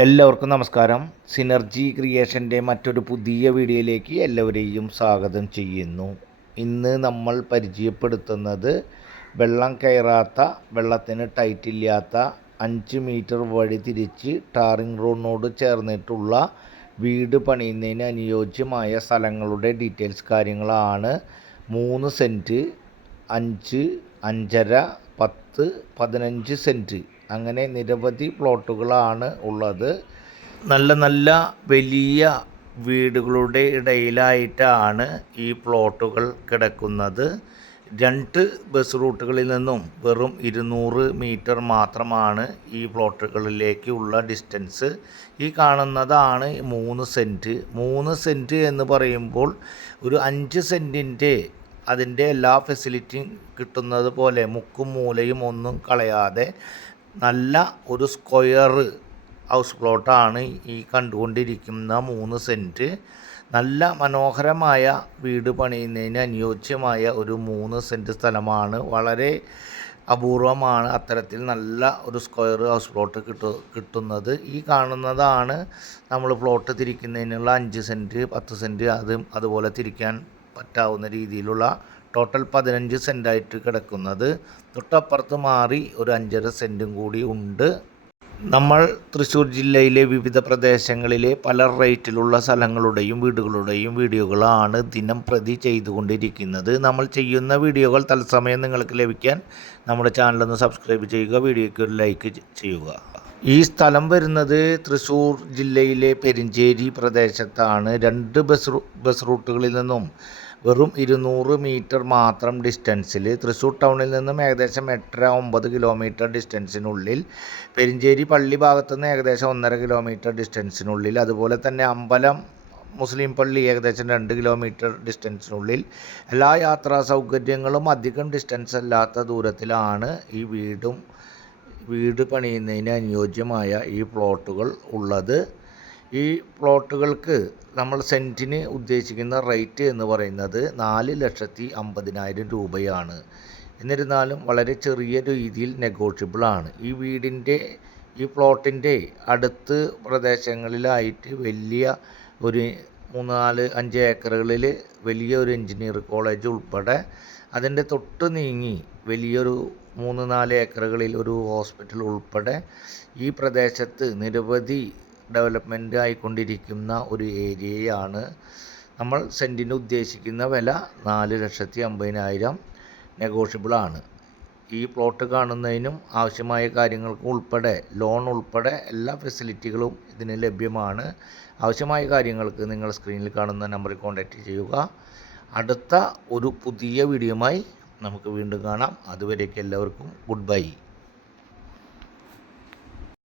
എല്ലാവർക്കും നമസ്കാരം. സിനർജി ക്രിയേഷന്റെ മറ്റൊരു പുതിയ വീഡിയോയിലേക്ക് എല്ലാവരെയും സ്വാഗതം ചെയ്യുന്നു. ഇന്ന് നമ്മൾ പരിചയപ്പെടുത്തുന്നത് വെള്ളം കയറാത്ത വെള്ളത്തിന് ടൈറ്റില്ലാത്ത അഞ്ച് മീറ്റർ വഴി തിരിച്ച് ടാറിംഗ് റോഡിനോട് ചേർന്നിട്ടുള്ള വീട് പണിയുന്നതിന് അനുയോജ്യമായ സ്ഥലങ്ങളുടെ ഡീറ്റെയിൽസ് കാര്യങ്ങളാണ്. മൂന്ന് സെന്റ് അഞ്ച് അഞ്ചര പത്ത് പതിനഞ്ച് സെന്റ് അങ്ങനെ നിരവധി പ്ലോട്ടുകളാണ് ഉള്ളത്. നല്ല നല്ല വലിയ വീടുകളുടെ ഇടയിലായിട്ടാണ് ഈ പ്ലോട്ടുകൾ കിടക്കുന്നത്. രണ്ട് ബസ് റൂട്ടുകളിൽ നിന്നും വെറും ഇരുന്നൂറ് മീറ്റർ മാത്രമാണ് ഈ പ്ലോട്ടുകളിലേക്ക് ഉള്ള ഡിസ്റ്റൻസ്. ഈ കാണുന്നതാണ് മൂന്ന് സെന്റ് മൂന്ന് സെന്റ് എന്ന് പറയുമ്പോൾ ഒരു അഞ്ച് സെന്റിന്റെ അതിന്റെ എല്ലാ ഫെസിലിറ്റിയും കിട്ടുന്നത് പോലെ മുക്കും മൂലയും ഒന്നും കളയാതെ നല്ല ഒരു സ്ക്വയർ ഹൗസ് പ്ലോട്ടാണ് ഈ കണ്ടുകൊണ്ടിരിക്കുന്ന മൂന്ന് സെന്റ് നല്ല മനോഹരമായ വീട് പണിയുന്നതിന് അനുയോജ്യമായ ഒരു മൂന്ന് സെന്റ് സ്ഥലമാണ്. വളരെ അപൂർവമാണ് അത്തരത്തിൽ നല്ല ഒരു സ്ക്വയർ ഹൗസ് പ്ലോട്ട് കിട്ടു കിട്ടുന്നത്. ഈ കാണുന്നതാണ് നമ്മൾ പ്ലോട്ട് തിരിക്കുന്നതിനുള്ള അഞ്ച് സെന്റ് പത്ത് സെന്റ് അതും അതുപോലെ തിരിക്കാൻ പറ്റാവുന്ന രീതിയിലുള്ള ടോട്ടൽ പതിനഞ്ച് സെന്റായിട്ട് കിടക്കുന്നത്. തൊട്ടപ്പുറത്ത് മാറി ഒരു അഞ്ചര സെന്റും കൂടി ഉണ്ട്. നമ്മൾ തൃശ്ശൂർ ജില്ലയിലെ വിവിധ പ്രദേശങ്ങളിലെ പല റേറ്റിലുള്ള സ്ഥലങ്ങളുടെയും വീടുകളുടെയും വീഡിയോകളാണ് ദിനം പ്രതി ചെയ്തുകൊണ്ടിരിക്കുന്നത്. നമ്മൾ ചെയ്യുന്ന വീഡിയോകൾ തത്സമയം നിങ്ങൾക്ക് ലഭിക്കാൻ നമ്മുടെ ചാനലൊന്ന് സബ്സ്ക്രൈബ് ചെയ്യുക വീഡിയോയ്ക്ക് ഒരു ലൈക്ക് ചെയ്യുക. ഈ സ്ഥലം വരുന്നത് തൃശ്ശൂർ ജില്ലയിലെ പെരിഞ്ചേരി പ്രദേശത്താണ്. രണ്ട് ബസ് ബസ് റൂട്ടുകളിൽ നിന്നും വെറും ഇരുന്നൂറ് മീറ്റർ മാത്രം ഡിസ്റ്റൻസിൽ തൃശ്ശൂർ ടൗണിൽ നിന്നും ഏകദേശം എട്ടര ഒമ്പത് കിലോമീറ്റർ ഡിസ്റ്റൻസിനുള്ളിൽ പെരിഞ്ചേരി പള്ളി ഭാഗത്തു നിന്ന് ഏകദേശം ഒന്നര കിലോമീറ്റർ ഡിസ്റ്റൻസിനുള്ളിൽ അതുപോലെ തന്നെ അമ്പലം മുസ്ലിം പള്ളി ഏകദേശം രണ്ട് കിലോമീറ്റർ ഡിസ്റ്റൻസിനുള്ളിൽ. എല്ലാ യാത്രാ സൗകര്യങ്ങളും അധികം ഡിസ്റ്റൻസ് അല്ലാത്ത ദൂരത്തിലാണ് ഈ വീടും വീട് പണിയുന്നതിന് അനുയോജ്യമായ ഈ പ്ലോട്ടുകൾ ഉള്ളത്. ഈ പ്ലോട്ടുകൾക്ക് നമ്മൾ സെന്റിന് ഉദ്ദേശിക്കുന്ന റേറ്റ് എന്ന് പറയുന്നത് നാല് ലക്ഷത്തി അമ്പതിനായിരം രൂപയാണ്. എന്നിരുന്നാലും വളരെ ചെറിയ രീതിയിൽ നെഗോഷ്യബിൾ ആണ്. ഈ വീടിന്റെ ഈ പ്ലോട്ടിന്റെ അടുത്ത് പ്രദേശങ്ങളിലായിട്ട് വലിയ ഒരു മൂന്ന് നാല് അഞ്ച് ഏക്കറുകളിൽ വലിയൊരു എഞ്ചിനീയർ കോളേജ് ഉൾപ്പെടെ അതിന്റെ തൊട്ട് നീങ്ങി വലിയൊരു മൂന്ന് നാല് ഏക്കറുകളിൽ ഒരു ഹോസ്പിറ്റൽ ഉൾപ്പെടെ ഈ പ്രദേശത്ത് നിരവധി ഡെവലപ്മെന്റ് ആയിക്കൊണ്ടിരിക്കുന്ന ഒരു ഏരിയയാണ്. നമ്മൾ സെന്റിന് ഉദ്ദേശിക്കുന്ന വില നാല് ലക്ഷത്തി അമ്പതിനായിരം നെഗോഷ്യബിളാണ് ഈ പ്ലോട്ട് കാണുന്നതിനും ആവശ്യമായ കാര്യങ്ങൾക്കും ഉൾപ്പെടെ ലോൺ ഉൾപ്പെടെ എല്ലാ ഫെസിലിറ്റികളും ഇതിന് ലഭ്യമാണ്. ആവശ്യമായ കാര്യങ്ങൾക്ക് നിങ്ങൾ സ്ക്രീനിൽ കാണുന്ന നമ്പറിൽ കോൺടാക്റ്റ് ചെയ്യുക. അടുത്ത ഒരു പുതിയ വീഡിയോയുമായി നമുക്ക് വീണ്ടും കാണാം. അതുവരേക്ക് എല്ലാവർക്കും ഗുഡ് ബൈ.